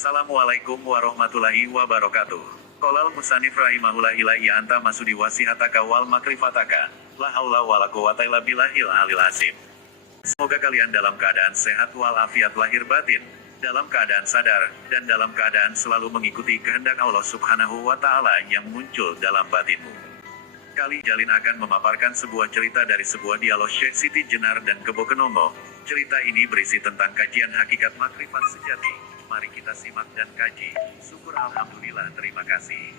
Assalamualaikum warahmatullahi wabarakatuh. Qolal musanif rahimahullah ilaiya anta masudi wasihataka wal makrifataka. La haula wala quwata illa billahil alil azim. Semoga kalian dalam keadaan sehat walafiat lahir batin, dalam keadaan sadar, dan dalam keadaan selalu mengikuti kehendak Allah Subhanahu wa Ta'ala yang muncul dalam batinmu. Kali Jalin akan memaparkan sebuah cerita dari sebuah dialog Syekh Siti Jenar dan Kebo Kenomo. Cerita ini berisi tentang kajian hakikat makrifat sejati. Mari kita simak dan kaji. Syukur alhamdulillah, terima kasih.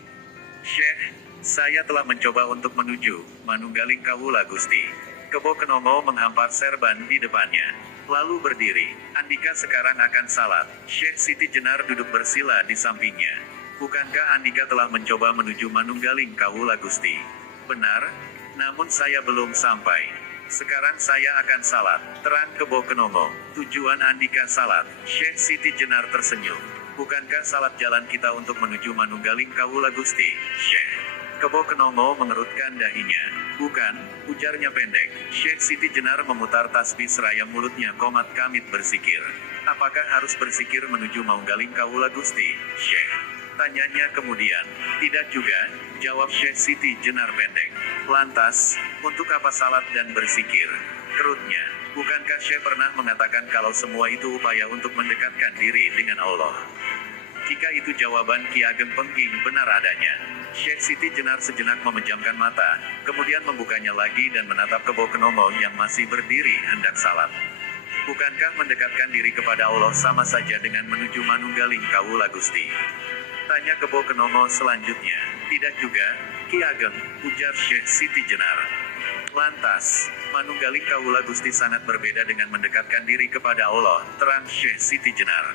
Syekh, saya telah mencoba untuk menuju Manunggaling Kawula Gusti. Kebo Kenomo menghampar serban di depannya, lalu berdiri. Andika sekarang akan salat. Syekh Siti Jenar duduk bersila di sampingnya. Bukankah Andika telah mencoba menuju Manunggaling Kawula Gusti? Benar, namun saya belum sampai. Sekarang saya akan salat, terang Kebo Kenomo. Tujuan Andika salat. Syekh Siti Jenar tersenyum. Bukankah salat jalan kita untuk menuju Manunggaling Kawula Gusti, Syekh? Kebo Kenomo mengerutkan dahinya. Bukan, ujarnya pendek. Syekh Siti Jenar memutar tasbih seraya mulutnya komat kamit bersikir. Apakah harus bersikir menuju Manunggaling Kawula Gusti, Syekh? Tanyanya kemudian. Tidak juga, jawab Syekh Siti Jenar pendek. Lantas, untuk apa salat dan bersikir? Kerutnya. Bukankah Syekh pernah mengatakan kalau semua itu upaya untuk mendekatkan diri dengan Allah? Jika itu jawaban Ki Ageng Pengging benar adanya. Syekh Siti Jenar sejenak memejamkan mata, kemudian membukanya lagi dan menatap Kebo Kenomo yang masih berdiri hendak salat. Bukankah mendekatkan diri kepada Allah sama saja dengan menuju Manunggaling Kawula Gusti? Tanya Kebo Kenomo selanjutnya. Tidak juga, Ki Ageng, ujar Syekh Siti Jenar. Lantas, Manunggaling Kawula Gusti sangat berbeda dengan mendekatkan diri kepada Allah, terang Syekh Siti Jenar.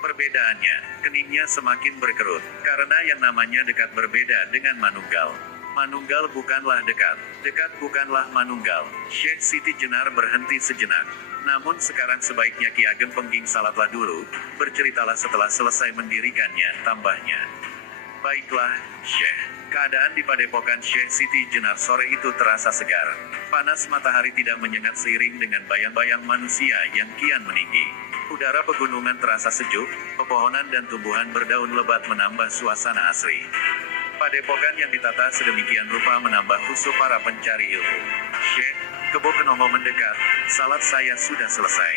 Perbedaannya, keningnya semakin berkerut, karena yang namanya dekat berbeda dengan manunggal. Manunggal bukanlah dekat, dekat bukanlah manunggal. Syekh Siti Jenar berhenti sejenak. Namun sekarang sebaiknya Ki Ageng Pengging salatlah dulu, berceritalah setelah selesai mendirikannya, tambahnya. Baiklah, Syekh. Keadaan di padepokan Syekh Siti Jenar sore itu terasa segar. Panas matahari tidak menyengat seiring dengan bayang-bayang manusia yang kian meninggi. Udara pegunungan terasa sejuk, pepohonan dan tumbuhan berdaun lebat menambah suasana asri. Padepokan yang ditata sedemikian rupa menambah khusyuk para pencari ilmu. Syekh, Kebo Kenomo mendekat, salat saya sudah selesai.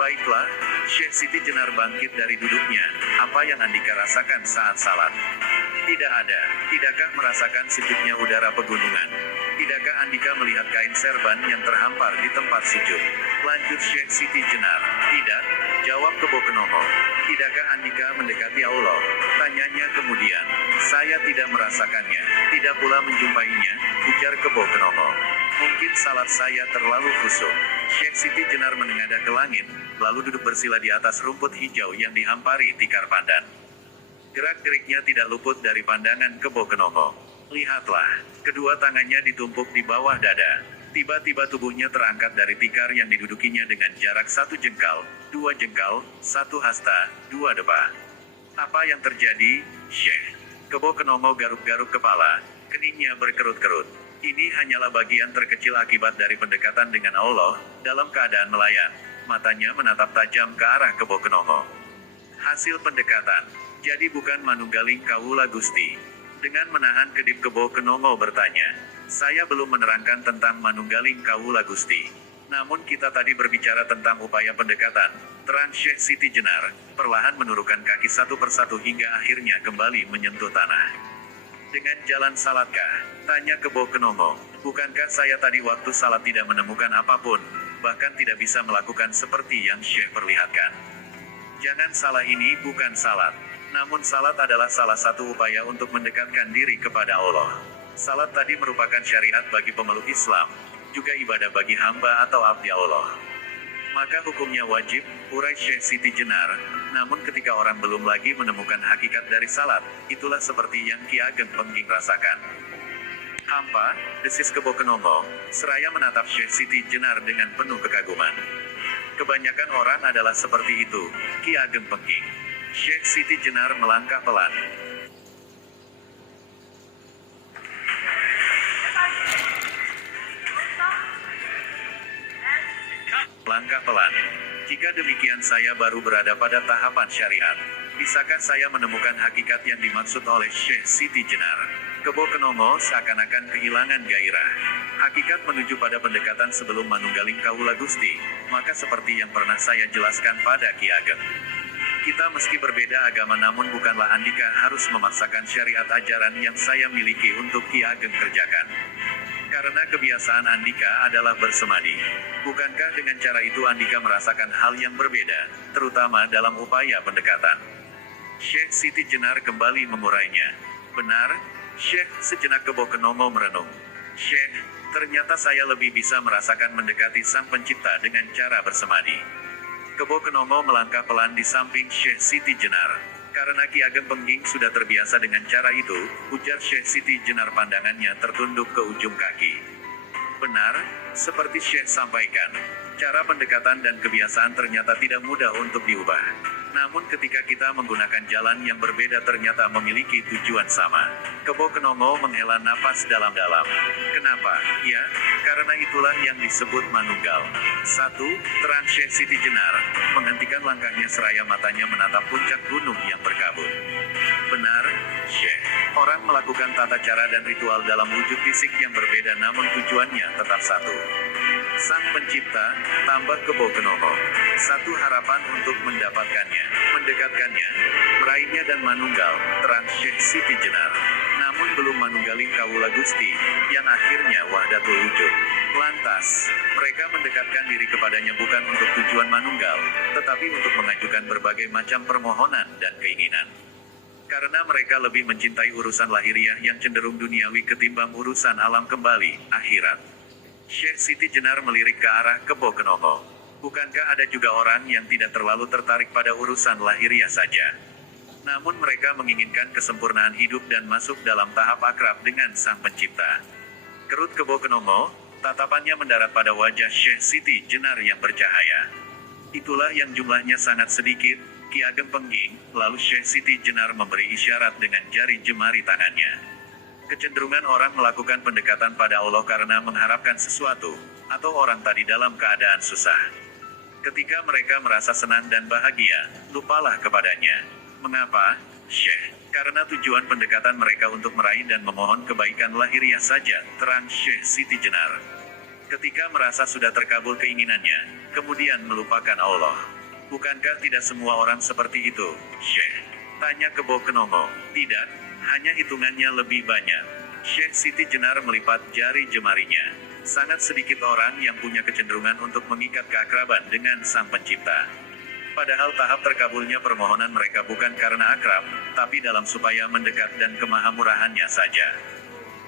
Baiklah, Syekh Siti Jenar bangkit dari duduknya. Apa yang Andika rasakan saat salat? Tidak ada. Tidakkah merasakan sejuknya udara pegunungan? Tidakkah Andika melihat kain serban yang terhampar di tempat sujud? Lanjut Syekh Siti Jenar. Tidak, jawab Kebo Kenomo. Tidakkah Andika mendekati Allah? Tanyanya kemudian. Saya tidak merasakannya, tidak pula menjumpainya, ujar Kebo Kenomo. Mungkin salat saya terlalu khusyuk. Syekh Siti Jenar menengadah ke langit, lalu duduk bersila di atas rumput hijau yang dihampari tikar pandan. Gerak-geriknya tidak luput dari pandangan Kebo Kenomo. Lihatlah, kedua tangannya ditumpuk di bawah dada. Tiba-tiba tubuhnya terangkat dari tikar yang didudukinya dengan jarak 1 jengkal, 2 jengkal, 1 hasta, 2 depa. Apa yang terjadi, Syekh? Kebo Kenomo garuk-garuk kepala, keningnya berkerut-kerut. Ini hanyalah bagian terkecil akibat dari pendekatan dengan Allah, dalam keadaan melayang. Matanya menatap tajam ke arah Kebo Kenomo. Hasil pendekatan. Jadi bukan Manunggaling Kawula Gusti. Dengan menahan kedip Kebo Kenomo bertanya. Saya belum menerangkan tentang Manunggaling Kawula Gusti. Namun kita tadi berbicara tentang upaya pendekatan, terang Syekh Siti Jenar, perlahan menurunkan kaki satu persatu hingga akhirnya kembali menyentuh tanah. Dengan jalan salatkah? Tanya Kebo Kenomo. Bukankah saya tadi waktu salat tidak menemukan apapun, bahkan tidak bisa melakukan seperti yang Syekh perlihatkan? Jangan salah, ini bukan salat. Namun salat adalah salah satu upaya untuk mendekatkan diri kepada Allah. Salat tadi merupakan syariat bagi pemeluk Islam, juga ibadah bagi hamba atau abdi Allah. Maka hukumnya wajib, urai Syekh Siti Jenar. Namun ketika orang belum lagi menemukan hakikat dari salat, itulah seperti yang Ki Ageng Pengging rasakan. Hampa, desis Kebo Kenomo, seraya menatap Syekh Siti Jenar dengan penuh kekaguman. Kebanyakan orang adalah seperti itu, Ki Ageng Pengging. Syekh Siti Jenar melangkah pelan. Langkah pelan. Jika demikian saya baru berada pada tahapan syariat. Bisakah saya menemukan hakikat yang dimaksud oleh Syekh Siti Jenar? Kebo Kenomo seakan-akan kehilangan gairah. Hakikat menuju pada pendekatan sebelum manunggaling Kawula Gusti, maka seperti yang pernah saya jelaskan pada Ki Ageng. Kita meski berbeda agama namun bukanlah Andika harus memaksakan syariat ajaran yang saya miliki untuk Ki Ageng kerjakan. Karena kebiasaan Andika adalah bersemadi. Bukankah dengan cara itu Andika merasakan hal yang berbeda, terutama dalam upaya pendekatan? Syekh Siti Jenar kembali memurainya. Benar, Syekh, sejenak Kebo Kenomo merenung. Syekh, ternyata saya lebih bisa merasakan mendekati Sang Pencipta dengan cara bersemadi. Kebo Kenomo melangkah pelan di samping Syekh Siti Jenar. Karena Ki Ageng Pengging sudah terbiasa dengan cara itu, ujar Syekh Siti Jenar, pandangannya tertunduk ke ujung kaki. Benar, seperti Syekh sampaikan, cara pendekatan dan kebiasaan ternyata tidak mudah untuk diubah. Namun ketika kita menggunakan jalan yang berbeda ternyata memiliki tujuan sama. Kebo Kenomo menghela napas dalam-dalam. Kenapa? Ya, karena itulah yang disebut manunggal. 1. Terang Syekh Siti Jenar menghentikan langkahnya seraya matanya menatap puncak gunung yang berkabut. Benar, Syekh. Orang melakukan tata cara dan ritual dalam wujud fisik yang berbeda namun tujuannya tetap satu. Sang Pencipta, tambah Kebo Kenomo. Satu harapan untuk mendapatkannya, mendekatkannya, meraihnya dan manunggal, terang Syekh Siti Jenar. Namun belum manunggaling Kawula Gusti, yang akhirnya wahdatul wujud. Lantas, mereka mendekatkan diri kepadanya bukan untuk tujuan manunggal, tetapi untuk mengajukan berbagai macam permohonan dan keinginan. Karena mereka lebih mencintai urusan lahiriah yang cenderung duniawi ketimbang urusan alam kembali, akhirat. Syekh Siti Jenar melirik ke arah Kebo Kenomo. Bukankah ada juga orang yang tidak terlalu tertarik pada urusan lahiriah saja? Namun mereka menginginkan kesempurnaan hidup dan masuk dalam tahap akrab dengan Sang Pencipta. Kerut Kebo Kenomo, tatapannya mendarat pada wajah Syekh Siti Jenar yang bercahaya. Itulah yang jumlahnya sangat sedikit, Ki Ageng Pengging. Lalu Syekh Siti Jenar memberi isyarat dengan jari jemari tangannya. Kecenderungan orang melakukan pendekatan pada Allah karena mengharapkan sesuatu, atau orang tadi dalam keadaan susah. Ketika mereka merasa senang dan bahagia, lupalah kepadanya. Mengapa, Syekh? Karena tujuan pendekatan mereka untuk meraih dan memohon kebaikan lahiriah saja, terang Syekh Siti Jenar. Ketika merasa sudah terkabul keinginannya, kemudian melupakan Allah. Bukankah tidak semua orang seperti itu, Syekh? Tanya Kebo Kenomo. Tidak, hanya hitungannya lebih banyak. Syekh Siti Jenar melipat jari jemarinya. Sangat sedikit orang yang punya kecenderungan untuk mengikat keakraban dengan Sang Pencipta. Padahal tahap terkabulnya permohonan mereka bukan karena akrab, tapi dalam supaya mendekat dan kemahamurahannya saja.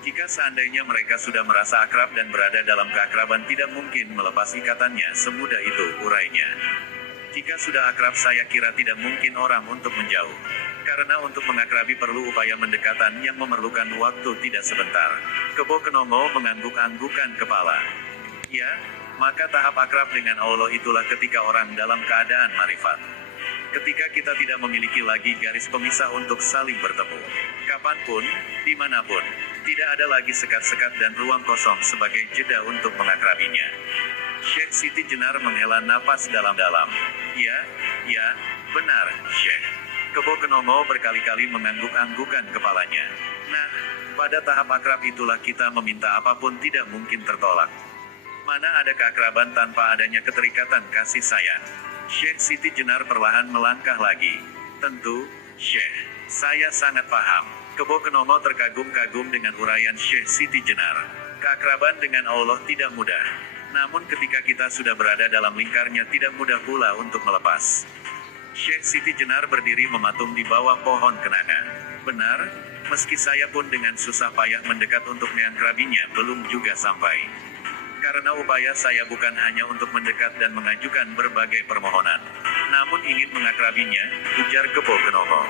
Jika seandainya mereka sudah merasa akrab dan berada dalam keakraban tidak mungkin melepas ikatannya semudah itu, urainya. Jika sudah akrab saya kira tidak mungkin orang untuk menjauh. Karena untuk mengakrabi perlu upaya mendekatan yang memerlukan waktu tidak sebentar. Kebo Kenomo mengangguk-anggukan kepala. Ya, maka tahap akrab dengan Allah itulah ketika orang dalam keadaan marifat. Ketika kita tidak memiliki lagi garis pemisah untuk saling bertemu. Kapanpun, dimanapun, tidak ada lagi sekat-sekat dan ruang kosong sebagai jeda untuk mengakrabinya. Syekh Siti Jenar menghela napas dalam-dalam. Ya, benar, Syekh. Kebo Kenomo berkali-kali mengangguk-anggukan kepalanya. Nah, pada tahap akrab itulah kita meminta apapun tidak mungkin tertolak. Mana ada keakraban tanpa adanya keterikatan kasih sayang? Syekh Siti Jenar perlahan melangkah lagi. Tentu, Syekh, saya sangat paham. Kebo Kenomo terkagum-kagum dengan uraian Syekh Siti Jenar. Keakraban dengan Allah tidak mudah. Namun ketika kita sudah berada dalam lingkarnya tidak mudah pula untuk melepas. Syekh Siti Jenar berdiri mematung di bawah pohon kenanga. Benar, meski saya pun dengan susah payah mendekat untuk mengakrabinya belum juga sampai. Karena upaya saya bukan hanya untuk mendekat dan mengajukan berbagai permohonan, namun ingin mengakrabinya, ujar Kebo Kenomo.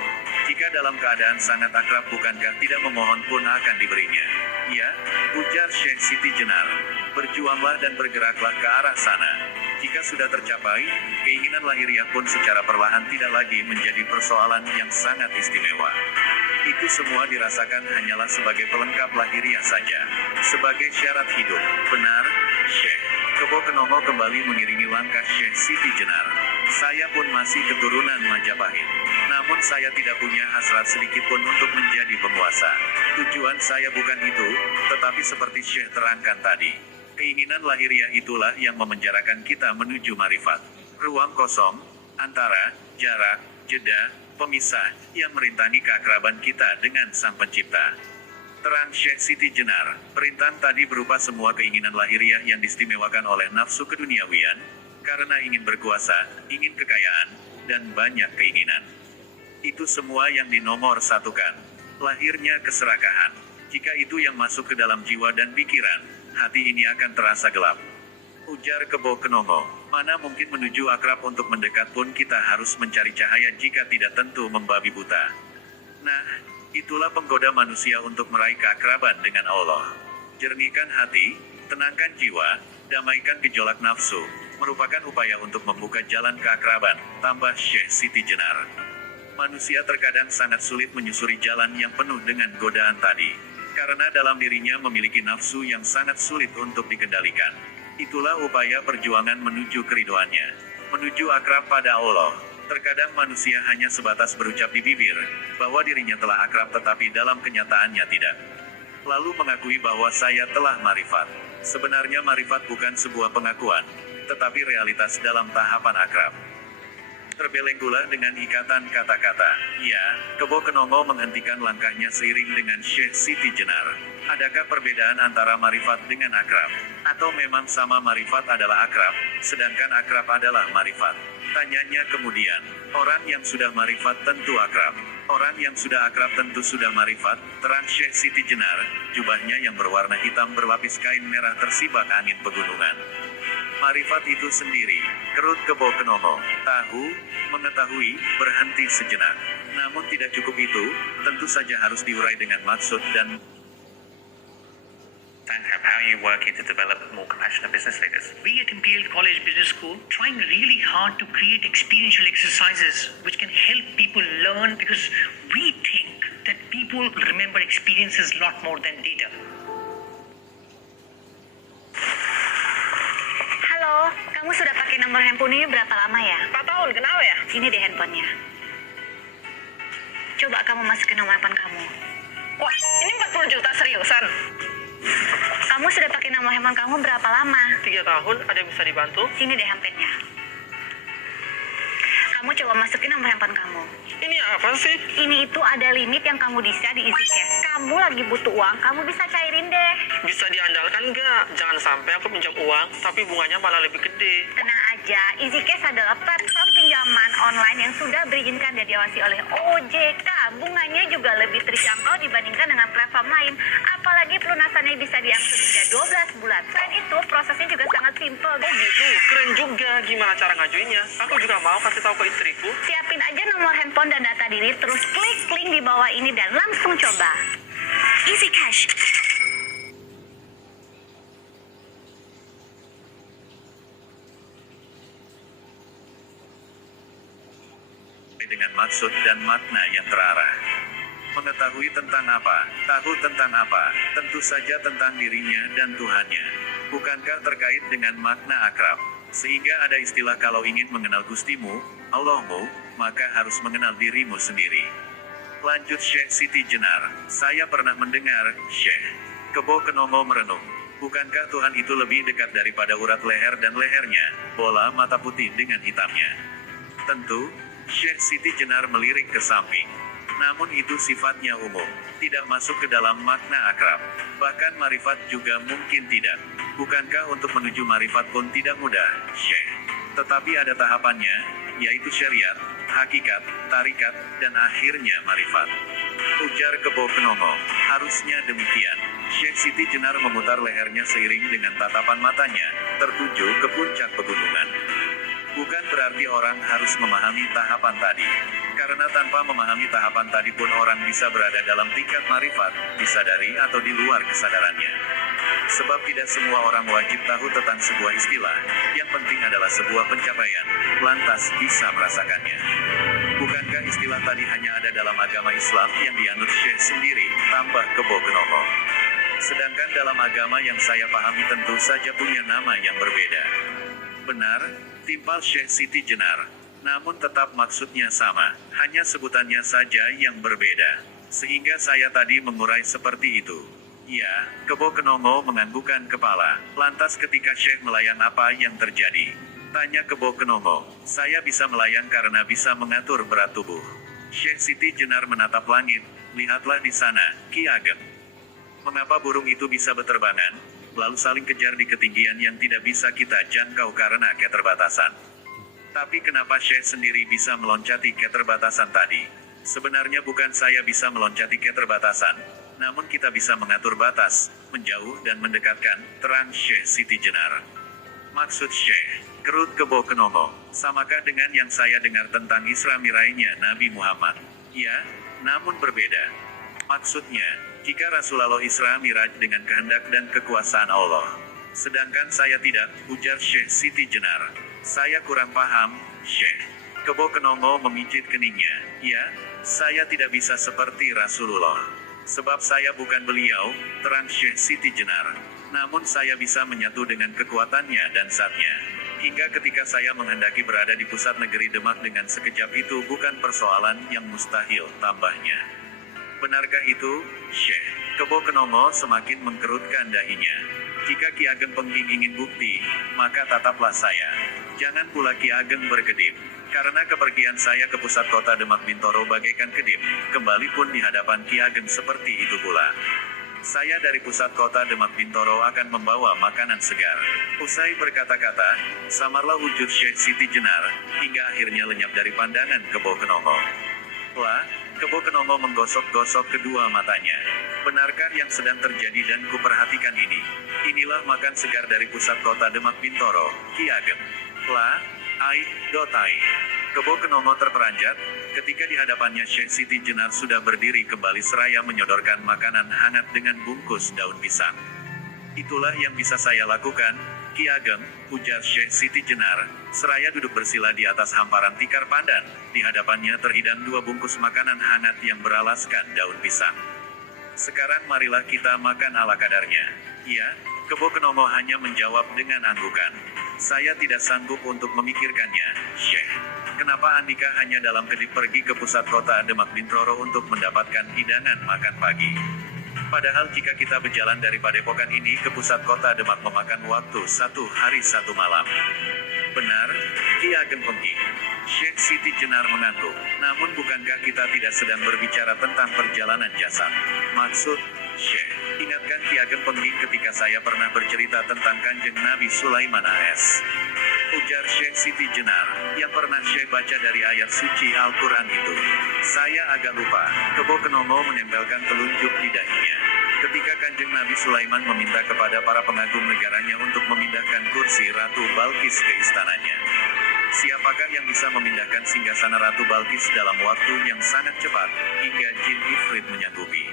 Jika dalam keadaan sangat akrab bukankah tidak memohon pun akan diberinya? Ya, ujar Syekh Siti Jenar. Berjuanglah dan bergeraklah ke arah sana. Jika sudah tercapai, keinginan lahiriah pun secara perlahan tidak lagi menjadi persoalan yang sangat istimewa. Itu semua dirasakan hanyalah sebagai pelengkap lahiriah saja. Sebagai syarat hidup. Benar, Syekh. Kebo Kenomo kembali mengiringi langkah Syekh Siti Jenar. Saya pun masih keturunan Majapahit. Namun saya tidak punya hasrat sedikit pun untuk menjadi penguasa. Tujuan saya bukan itu, tetapi seperti Syekh terangkan tadi. Keinginan lahiriah itulah yang memenjarakan kita menuju marifat. Ruang kosong, antara, jarak, jeda, pemisah, yang merintangi keakraban kita dengan Sang Pencipta. Terang Syekh Siti Jenar, perintahan tadi berupa semua keinginan lahiriah yang diistimewakan oleh nafsu keduniawian, karena ingin berkuasa, ingin kekayaan, dan banyak keinginan. Itu semua yang dinomor satukan. Lahirnya keserakahan. Jika itu yang masuk ke dalam jiwa dan pikiran, hati ini akan terasa gelap. Ujar Kebo Kenongo, mana mungkin menuju akrab untuk mendekat pun kita harus mencari cahaya jika tidak tentu membabi buta. Nah, itulah penggoda manusia untuk meraih keakraban dengan Allah. Jernihkan hati, tenangkan jiwa, damaikan gejolak nafsu, merupakan upaya untuk membuka jalan keakraban, tambah Syekh Siti Jenar. Manusia terkadang sangat sulit menyusuri jalan yang penuh dengan godaan tadi. Karena dalam dirinya memiliki nafsu yang sangat sulit untuk dikendalikan. Itulah upaya perjuangan menuju keridoannya. Menuju akrab pada Allah. Terkadang manusia hanya sebatas berucap di bibir, bahwa dirinya telah akrab tetapi dalam kenyataannya tidak. Lalu mengakui bahwa saya telah marifat. Sebenarnya marifat bukan sebuah pengakuan, tetapi realitas dalam tahapan akrab. Terbelenggulah dengan ikatan kata-kata. Ya, Kebo Kenongo menghentikan langkahnya seiring dengan Syekh Siti Jenar. Adakah perbedaan antara marifat dengan akrab? Atau memang sama marifat adalah akrab, sedangkan akrab adalah marifat? Tanyanya kemudian. Orang yang sudah marifat tentu akrab. Orang yang sudah akrab tentu sudah marifat. Terang Syekh Siti Jenar, jubahnya yang berwarna hitam berlapis kain merah tersibak angin pegunungan. Marifat itu sendiri, kerut Kebo Kenongo, mengetahui, berhenti sejenak. Namun tidak cukup itu, tentu saja harus diurai dengan maksud dan how are you working to develop more compassionate business leaders? We at Imperial College Business School trying really hard to create experiential exercises which can help people learn, because we think that people remember experiences a lot more than data. Halo, kamu sudah pakai nomor handphone ini berapa lama ya? 4 tahun, kenapa ya? Ini deh handphonenya. Coba kamu masukin nomor handphone kamu. Wah, ini 40 juta seriusan? Kamu sudah pakai nomor handphone kamu berapa lama? 3 tahun, ada yang bisa dibantu? Sini deh handphonenya. Kamu coba masukin nomor handphone kamu. Ini apa sih? Ini itu ada limit yang kamu bisa di Easy Cash. Kamu lagi butuh uang, kamu bisa cairin deh. Bisa diandalkan nggak? Jangan sampai aku pinjam uang, tapi bunganya malah lebih gede. Tenang aja, Easy Cash adalah platform pinjaman online yang sudah berizinkan dan diawasi oleh OJK. Bunganya juga lebih terjangkau dibandingkan dengan platform lain. Apalagi pelunasannya bisa diangsur hingga 12 bulan. Selain itu, prosesnya juga sangat simpel. Oh gitu, keren juga. Gimana cara ngajuinnya? Aku juga mau kasih tahu ke istriku. Siapin aja nomor handphone dan data diri, terus klik link di bawah ini dan langsung coba. Easy Cash. dengan maksud dan makna yang terarah. Mengetahui tentang apa, tahu tentang apa, tentu saja tentang dirinya dan Tuhannya. Bukankah terkait dengan makna akrab? Sehingga ada istilah kalau ingin mengenal Gustimu, Allahmu, maka harus mengenal dirimu sendiri. Lanjut Syekh Siti Jenar, saya pernah mendengar, Syekh Kebo Kenongo merenung. Bukankah Tuhan itu lebih dekat daripada urat leher dan lehernya, bola mata putih dengan hitamnya? Tentu, Syekh Siti Jenar melirik ke samping. Namun itu sifatnya umum, tidak masuk ke dalam makna akrab. Bahkan marifat juga mungkin tidak. Bukankah untuk menuju marifat pun tidak mudah, Syekh? Tetapi ada tahapannya, yaitu syariat, hakikat, tarikat, dan akhirnya marifat. Ujar Kebo Kenongo, harusnya demikian. Syekh Siti Jenar memutar lehernya seiring dengan tatapan matanya, tertuju ke puncak pegunungan. Bukan berarti orang harus memahami tahapan tadi. Karena tanpa memahami tahapan tadi pun orang bisa berada dalam tingkat marifat, disadari atau di luar kesadarannya. Sebab tidak semua orang wajib tahu tentang sebuah istilah, yang penting adalah sebuah pencapaian, lantas bisa merasakannya. Bukankah istilah tadi hanya ada dalam agama Islam yang dianut Syekh sendiri, tambah Kebo Kenongo. Sedangkan dalam agama yang saya pahami tentu saja punya nama yang berbeda. Benar, timpal Syekh Siti Jenar. Namun tetap maksudnya sama, hanya sebutannya saja yang berbeda. Sehingga saya tadi mengurai seperti itu. Ya, Kebo Kenomo menganggukkan kepala. Lantas ketika Syekh melayang apa yang terjadi? Tanya Kebo Kenomo. Saya bisa melayang karena bisa mengatur berat tubuh. Syekh Siti Jenar menatap langit. Lihatlah di sana, Ki Ageng. Mengapa burung itu bisa beterbangan, lalu saling kejar di ketinggian yang tidak bisa kita jangkau karena keterbatasan? Tapi kenapa Syekh sendiri bisa meloncati keterbatasan tadi? Sebenarnya bukan saya bisa meloncati keterbatasan, namun kita bisa mengatur batas, menjauh dan mendekatkan, terang Syekh Siti Jenar. Maksud Syekh, kerut Kebo Kenomo, samakah dengan yang saya dengar tentang Isra Mirajnya Nabi Muhammad? Ya, namun berbeda. Maksudnya, jika Rasulullah Isra Miraj dengan kehendak dan kekuasaan Allah. Sedangkan saya tidak, ujar Syekh Siti Jenar. Saya kurang paham, Syekh. Kebo Kenomo memijit keningnya. Ya, saya tidak bisa seperti Rasulullah. Sebab saya bukan beliau, terang Syekh Siti Jenar. Namun saya bisa menyatu dengan kekuatannya dan zatnya. Hingga ketika saya menghendaki berada di pusat negeri Demak dengan sekejap itu bukan persoalan yang mustahil, tambahnya. Benarkah itu, Syekh? Kebo Kenomo semakin mengkerutkan dahinya. Jika Ki Ageng Pengging ingin bukti, maka tataplah saya. Jangan pula Ki Ageng berkedip. Karena kepergian saya ke pusat kota Demak Bintoro bagaikan kedip, kembali pun di hadapan Ki Ageng seperti itu pula. Saya dari pusat kota Demak Bintoro akan membawa makanan segar. Usai berkata-kata, samarlah wujud Syekh Siti Jenar, hingga akhirnya lenyap dari pandangan Kebo Kenomo. Lah, Kebo Kenomo menggosok-gosok kedua matanya. Benarkah yang sedang terjadi dan kuperhatikan ini? Inilah makan segar dari pusat kota Demak Bintoro, Ki Ageng. Lah, ai. Kebo Kenomo terperanjat, ketika di hadapannya Syekh Siti Jenar sudah berdiri kembali seraya menyodorkan makanan hangat dengan bungkus daun pisang. Itulah yang bisa saya lakukan, Ki Ageng, ujar Syekh Siti Jenar, seraya duduk bersila di atas hamparan tikar pandan. Di hadapannya terhidang 2 bungkus makanan hangat yang beralaskan daun pisang. Sekarang marilah kita makan ala kadarnya. Ya, Kebo Kenomo hanya menjawab dengan anggukan. Saya tidak sanggup untuk memikirkannya, Syekh. Kenapa Andika hanya dalam kedip pergi ke pusat kota Demak Bintoro untuk mendapatkan hidangan makan pagi? Padahal jika kita berjalan dari padepokan ini ke pusat kota Demak memakan waktu 1 hari 1 malam. Benar, Ki Ageng Pengging. Syekh Siti Jenar mengangguk. Namun bukankah kita tidak sedang berbicara tentang perjalanan jasad? Maksud, Syekh, ingatkan Ki Ageng Pengging ketika saya pernah bercerita tentang Kanjeng Nabi Sulaiman AS. Ujar Syekh Siti Jenar, yang pernah Syekh baca dari ayat suci Al-Quran itu. Saya agak lupa. Kebo Kenomo menempelkan telunjuk di dahinya. Ketika Kanjeng Nabi Sulaiman meminta kepada para pengagum negaranya untuk memindahkan kursi Ratu Balkis ke istananya. Siapakah yang bisa memindahkan singgasana Ratu Balkis dalam waktu yang sangat cepat, hingga Jin Ifrit menyanggupi?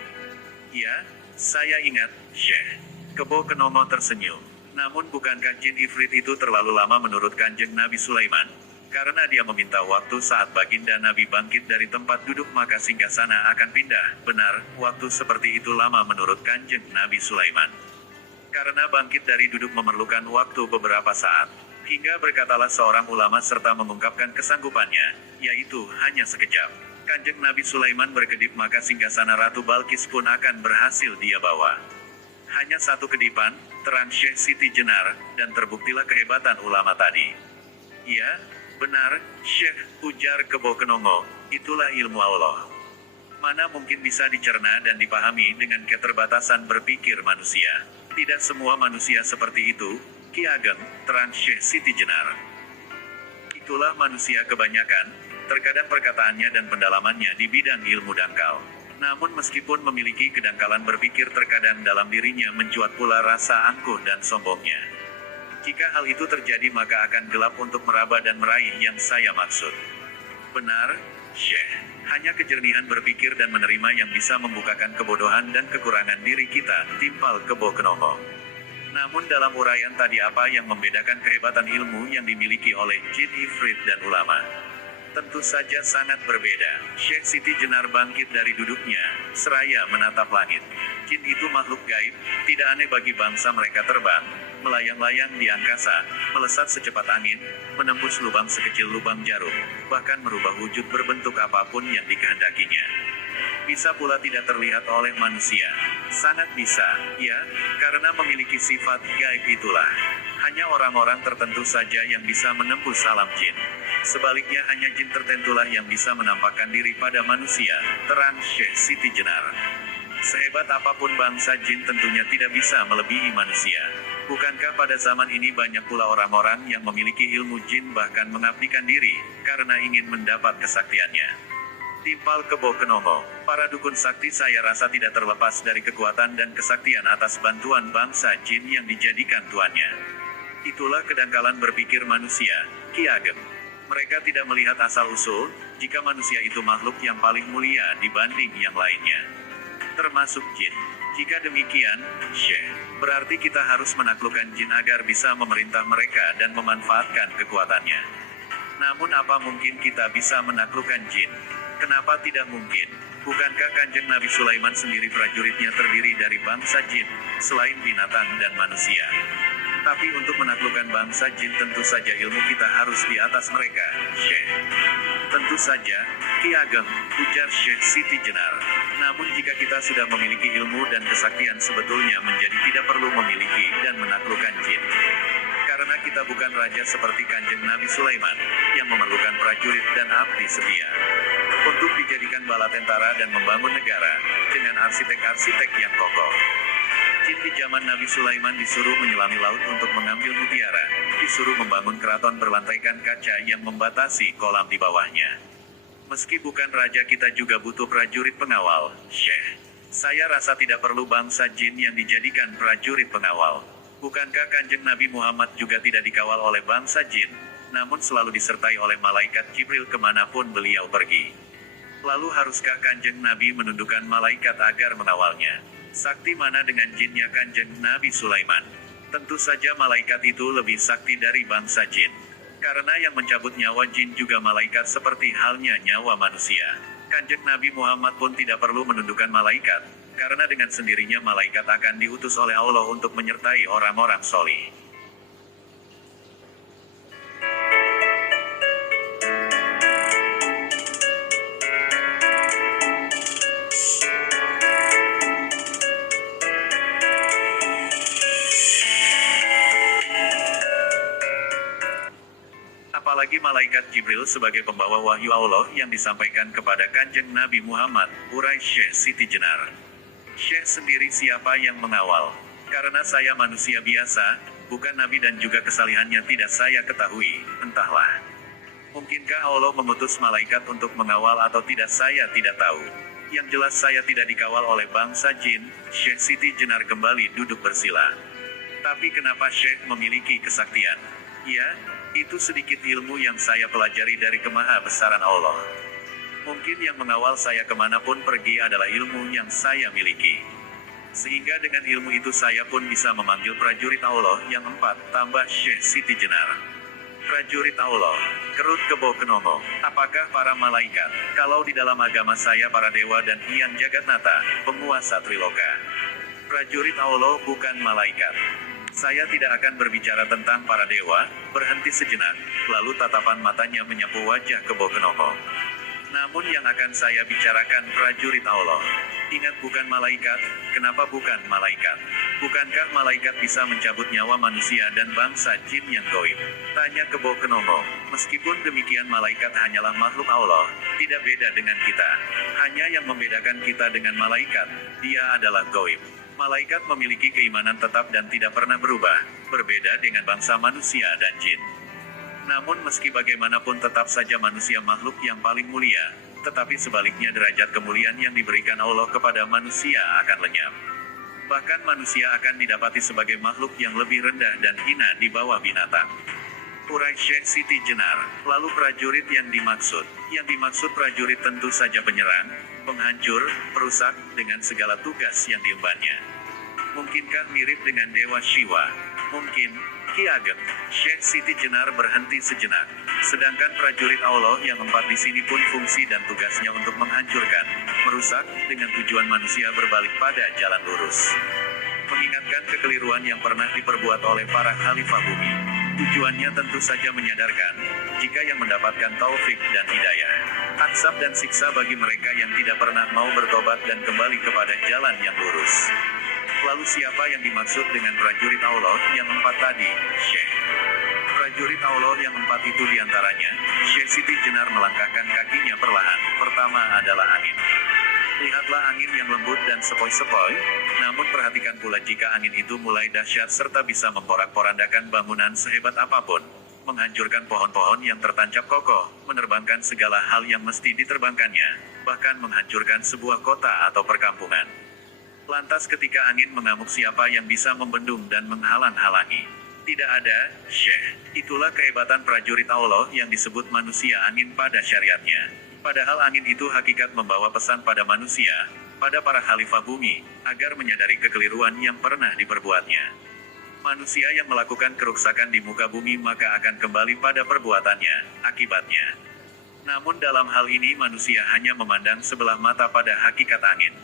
Ya, saya ingat, Syekh. Kebo Kenomo tersenyum. Namun bukankah Jin Ifrit itu terlalu lama menurut Kanjeng Nabi Sulaiman? Karena dia meminta waktu saat baginda Nabi bangkit dari tempat duduk maka singgasana akan pindah. Benar, waktu seperti itu lama menurut Kanjeng Nabi Sulaiman. Karena bangkit dari duduk memerlukan waktu beberapa saat. Hingga berkatalah seorang ulama serta mengungkapkan kesanggupannya, yaitu hanya sekejap. Kanjeng Nabi Sulaiman berkedip maka singgasana Ratu Balkis pun akan berhasil dia bawa. Hanya satu kedipan, terang Syekh Siti Jenar, dan terbuktilah kehebatan ulama tadi. Ya, benar, Syekh, ujar Kebo Kenomo, itulah ilmu Allah. Mana mungkin bisa dicerna dan dipahami dengan keterbatasan berpikir manusia. Tidak semua manusia seperti itu, Ki Ageng, terang Syekh Siti Jenar. Itulah manusia kebanyakan, terkadang perkataannya dan pendalamannya di bidang ilmu dangkal. Namun meskipun memiliki kedangkalan berpikir terkadang dalam dirinya mencuat pula rasa angkuh dan sombongnya. Jika hal itu terjadi maka akan gelap untuk meraba dan meraih yang saya maksud. Benar, Syekh. Hanya kejernihan berpikir dan menerima yang bisa membukakan kebodohan dan kekurangan diri kita, timpal Kebo Kenomo. Namun dalam uraian tadi apa yang membedakan kehebatan ilmu yang dimiliki oleh Jin Ifrit dan ulama? Tentu saja sangat berbeda. Syekh Siti Jenar bangkit dari duduknya, seraya menatap langit. Jin itu makhluk gaib, tidak aneh bagi bangsa mereka terbang, melayang-layang di angkasa, melesat secepat angin, menembus lubang sekecil lubang jarum, bahkan merubah wujud berbentuk apapun yang dikehendakinya. Bisa pula tidak terlihat oleh manusia. Sangat bisa, ya, karena memiliki sifat gaib itulah. Hanya orang-orang tertentu saja yang bisa menembus alam jin. Sebaliknya hanya jin tertentulah yang bisa menampakkan diri pada manusia, terang Syekh Siti Jenar. Sehebat apapun bangsa jin tentunya tidak bisa melebihi manusia. Bukankah pada zaman ini banyak pula orang-orang yang memiliki ilmu jin bahkan mengabdikan diri, karena ingin mendapat kesaktiannya. Timpal Kebo Kenongo, para dukun sakti saya rasa tidak terlepas dari kekuatan dan kesaktian atas bantuan bangsa jin yang dijadikan tuannya. Itulah kedangkalan berpikir manusia, Ki Ageng. Mereka tidak melihat asal-usul, jika manusia itu makhluk yang paling mulia dibanding yang lainnya. Termasuk jin. Jika demikian, Syekh, berarti kita harus menaklukkan jin agar bisa memerintah mereka dan memanfaatkan kekuatannya. Namun apa mungkin kita bisa menaklukkan jin? Kenapa tidak mungkin? Bukankah Kanjeng Nabi Sulaiman sendiri prajuritnya terdiri dari bangsa jin, selain binatang dan manusia? Tapi untuk menaklukkan bangsa jin tentu saja ilmu kita harus di atas mereka, Syekh. Tentu saja, Ki Ageng, ujar Syekh Siti Jenar. Namun jika kita sudah memiliki ilmu dan kesaktian sebetulnya menjadi tidak perlu memiliki dan menaklukkan jin. Karena kita bukan raja seperti Kanjeng Nabi Sulaiman, yang memerlukan prajurit dan abdi setia. Untuk dijadikan bala tentara dan membangun negara, dengan arsitek-arsitek yang kokoh. Jin di zaman Nabi Sulaiman disuruh menyelami laut untuk mengambil mutiara, disuruh membangun keraton berlantaikan kaca yang membatasi kolam di bawahnya. Meski bukan raja kita juga butuh prajurit pengawal, Syekh. Saya rasa tidak perlu bangsa jin yang dijadikan prajurit pengawal. Bukankah Kanjeng Nabi Muhammad juga tidak dikawal oleh bangsa jin, namun selalu disertai oleh malaikat Jibril kemanapun beliau pergi? Lalu haruskah Kanjeng Nabi menundukkan malaikat agar mengawalnya? Sakti mana dengan jinnya Kanjeng Nabi Sulaiman? Tentu saja malaikat itu lebih sakti dari bangsa jin. Karena yang mencabut nyawa jin juga malaikat seperti halnya nyawa manusia. Kanjeng Nabi Muhammad pun tidak perlu menundukkan malaikat, karena dengan sendirinya malaikat akan diutus oleh Allah untuk menyertai orang-orang solih. Apalagi malaikat Jibril sebagai pembawa wahyu Allah yang disampaikan kepada Kanjeng Nabi Muhammad, urai Syekh Siti Jenar. Syekh sendiri siapa yang mengawal? Karena saya manusia biasa, bukan nabi dan juga kesalihannya tidak saya ketahui, entahlah. Mungkinkah Allah mengutus malaikat untuk mengawal atau tidak saya tidak tahu. Yang jelas saya tidak dikawal oleh bangsa jin. Syekh Siti Jenar kembali duduk bersila. Tapi kenapa Syekh memiliki kesaktian? Ya, itu sedikit ilmu yang saya pelajari dari kemahabesaran Allah. Mungkin yang mengawal saya kemanapun pergi adalah ilmu yang saya miliki. Sehingga dengan ilmu itu saya pun bisa memanggil prajurit Allah yang 4, tambah Syekh Siti Jenar. Prajurit Allah, Kerut Kebo Kenongo, apakah para malaikat? Kalau di dalam agama saya para dewa dan Hyang Jagatnata, penguasa Triloka. Prajurit Allah bukan malaikat. Saya tidak akan berbicara tentang para dewa, berhenti sejenak, lalu tatapan matanya menyapu wajah Kebo Kenongo. Namun yang akan saya bicarakan prajurit Allah. Ingat bukan malaikat, kenapa bukan malaikat? Bukankah malaikat bisa mencabut nyawa manusia dan bangsa jin yang goib? Tanya Kebo Kenongo. Meskipun demikian malaikat hanyalah makhluk Allah, tidak beda dengan kita. Hanya yang membedakan kita dengan malaikat, dia adalah goib. Malaikat memiliki keimanan tetap dan tidak pernah berubah, berbeda dengan bangsa manusia dan jin. Namun meski bagaimanapun tetap saja manusia makhluk yang paling mulia, tetapi sebaliknya derajat kemuliaan yang diberikan Allah kepada manusia akan lenyap. Bahkan manusia akan didapati sebagai makhluk yang lebih rendah dan hina di bawah binatang. Urai Syekh Siti Jenar, lalu prajurit yang dimaksud. Yang dimaksud prajurit tentu saja penyerang, penghancur, perusak, dengan segala tugas yang diembannya. Mungkinkah mirip dengan Dewa Shiva? Mungkin. Ki Ageng, Syekh Siti Jenar berhenti sejenak. Sedangkan prajurit Allah yang 4 di sini pun fungsi dan tugasnya untuk menghancurkan, merusak, dengan tujuan manusia berbalik pada jalan lurus. mengingatkan kekeliruan yang pernah diperbuat oleh para khalifah bumi. Tujuannya tentu saja menyadarkan, jika yang mendapatkan taufik dan hidayah, azab dan siksa bagi mereka yang tidak pernah mau bertobat dan kembali kepada jalan yang lurus. Lalu siapa yang dimaksud dengan prajurit Allah yang 4 tadi, Syekh? Prajurit Allah yang 4 itu diantaranya, Syekh Siti Jenar melangkahkan kakinya perlahan. Pertama adalah angin. Lihatlah angin yang lembut dan sepoi-sepoi, namun perhatikan pula jika angin itu mulai dahsyat serta bisa memporak-porandakan bangunan sehebat apapun, menghancurkan pohon-pohon yang tertancap kokoh, menerbangkan segala hal yang mesti diterbangkannya, bahkan menghancurkan sebuah kota atau perkampungan. Lantas ketika angin mengamuk, siapa yang bisa membendung dan menghalang-halangi? Tidak ada, Syekh. Itulah kehebatan prajurit Allah yang disebut manusia angin pada syariatnya. Padahal angin itu hakikat membawa pesan pada manusia, pada para khalifah bumi, agar menyadari kekeliruan yang pernah diperbuatnya. Manusia yang melakukan kerusakan di muka bumi maka akan kembali pada perbuatannya, akibatnya. Namun dalam hal ini manusia hanya memandang sebelah mata pada hakikat angin.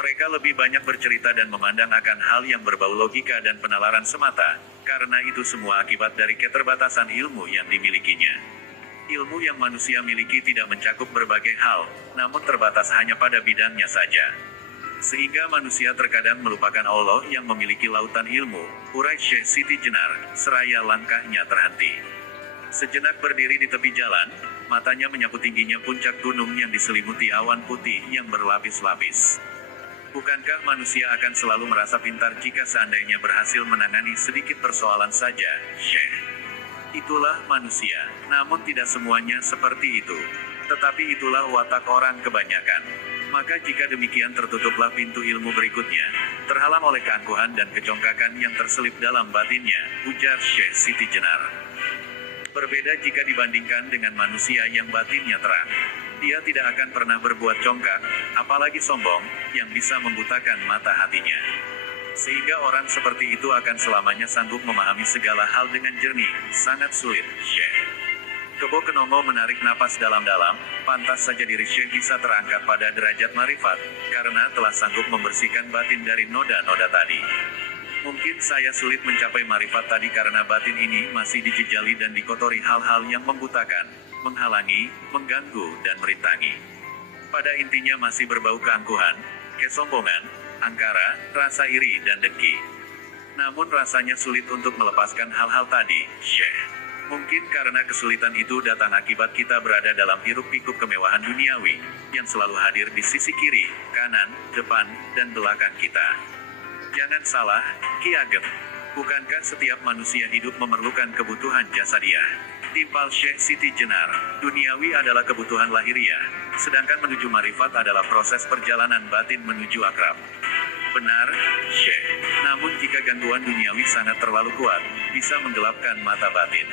Mereka lebih banyak bercerita dan memandang akan hal yang berbau logika dan penalaran semata, karena itu semua akibat dari keterbatasan ilmu yang dimilikinya. Ilmu yang manusia miliki tidak mencakup berbagai hal, namun terbatas hanya pada bidangnya saja. Sehingga manusia terkadang melupakan Allah yang memiliki lautan ilmu, urai Syekh Siti Jenar, seraya langkahnya terhenti. Sejenak berdiri di tepi jalan, matanya menyapu tingginya puncak gunung yang diselimuti awan putih yang berlapis-lapis. Bukankah manusia akan selalu merasa pintar jika seandainya berhasil menangani sedikit persoalan saja, Syekh? Itulah manusia, namun tidak semuanya seperti itu. Tetapi itulah watak orang kebanyakan. Maka jika demikian tertutuplah pintu ilmu berikutnya, terhalang oleh keangkuhan dan kecongkakan yang terselip dalam batinnya, ujar Syekh Siti Jenar. Berbeda jika dibandingkan dengan manusia yang batinnya terang. Dia tidak akan pernah berbuat congkak, apalagi sombong, yang bisa membutakan mata hatinya. Sehingga orang seperti itu akan selamanya sanggup memahami segala hal dengan jernih, sangat sulit, Syekh. Kebo Kenomo menarik napas dalam-dalam, pantas saja diri Syekh bisa terangkat pada derajat marifat, karena telah sanggup membersihkan batin dari noda-noda tadi. Mungkin saya sulit mencapai marifat tadi karena batin ini masih dijejali dan dikotori hal-hal yang membutakan, menghalangi, mengganggu, dan merintangi. Pada intinya masih berbau keangkuhan, kesombongan, angkara, rasa iri dan dengki. Namun rasanya sulit untuk melepaskan hal-hal tadi, Syekh. Mungkin karena kesulitan itu datang akibat kita berada dalam hiruk-pikuk kemewahan duniawi, yang selalu hadir di sisi kiri, kanan, depan, dan belakang kita. Jangan salah, Ki Ageng. Bukankah setiap manusia hidup memerlukan kebutuhan jasadiah? Timpal Syekh Siti Jenar, duniawi adalah kebutuhan lahiriah, sedangkan menuju marifat adalah proses perjalanan batin menuju akrab. Benar, Syekh. Namun jika gangguan duniawi sangat terlalu kuat, bisa menggelapkan mata batin.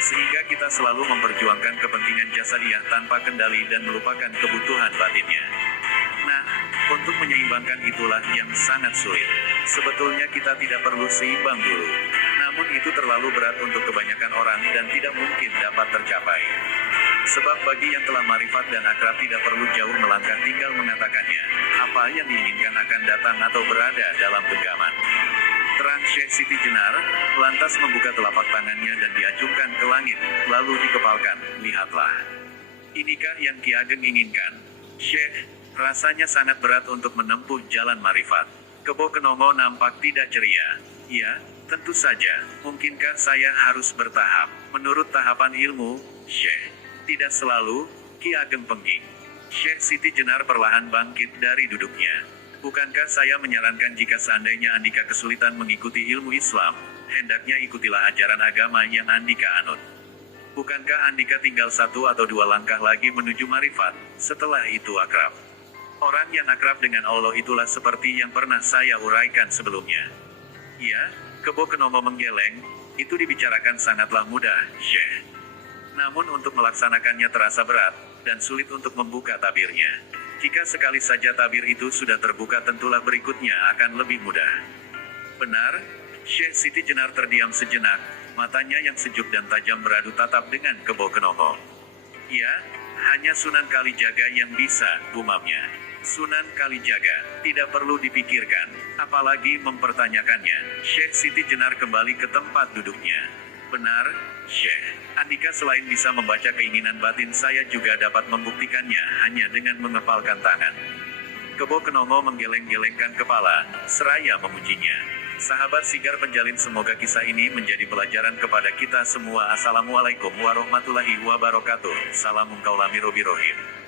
Sehingga kita selalu memperjuangkan kepentingan jasadiah tanpa kendali dan melupakan kebutuhan batinnya. Nah, untuk menyeimbangkan itulah yang sangat sulit. Sebetulnya kita tidak perlu seimbang dulu. Namun itu terlalu berat untuk kebanyakan orang dan tidak mungkin dapat tercapai. Sebab bagi yang telah marifat dan akrab tidak perlu jauh melangkah, tinggal mengatakannya. Apa yang diinginkan akan datang atau berada dalam genggaman. Terang Syekh Siti Jenar, lantas membuka telapak tangannya dan diacungkan ke langit, lalu dikepalkan, lihatlah. Inikah yang Ki Ageng inginkan? Syekh, rasanya sangat berat untuk menempuh jalan marifat. Kebo Kenomo nampak tidak ceria. Ya, tentu saja. Mungkinkah saya harus bertahap? Menurut tahapan ilmu, Syekh. Tidak selalu, Ki Ageng pengging. Syekh Siti Jenar perlahan bangkit dari duduknya. Bukankah saya menyarankan jika seandainya Andika kesulitan mengikuti ilmu Islam, hendaknya ikutilah ajaran agama yang Andika anut. Bukankah Andika tinggal 1 atau 2 langkah lagi menuju marifat, setelah itu akrab. Orang yang akrab dengan Allah itulah seperti yang pernah saya uraikan sebelumnya. Ya, Kebo Kenomo menggeleng, itu dibicarakan sangatlah mudah, Syekh. Namun untuk melaksanakannya terasa berat, dan sulit untuk membuka tabirnya. Jika sekali saja tabir itu sudah terbuka tentulah berikutnya akan lebih mudah. Benar, Syekh Siti Jenar terdiam sejenak, matanya yang sejuk dan tajam beradu tatap dengan Kebo Kenomo. Ya, hanya Sunan Kalijaga yang bisa, gumamnya. Sunan Kalijaga, tidak perlu dipikirkan, apalagi mempertanyakannya. Syekh Siti Jenar kembali ke tempat duduknya. Benar, Syekh. Andika selain bisa membaca keinginan batin, saya juga dapat membuktikannya hanya dengan mengepalkan tangan. Kebo Kenongo menggeleng-gelengkan kepala, seraya memujinya. Sahabat Sigar Penjalin, semoga kisah ini menjadi pelajaran kepada kita semua. Assalamualaikum warahmatullahi wabarakatuh. Salam Kaulami Robi Rohim.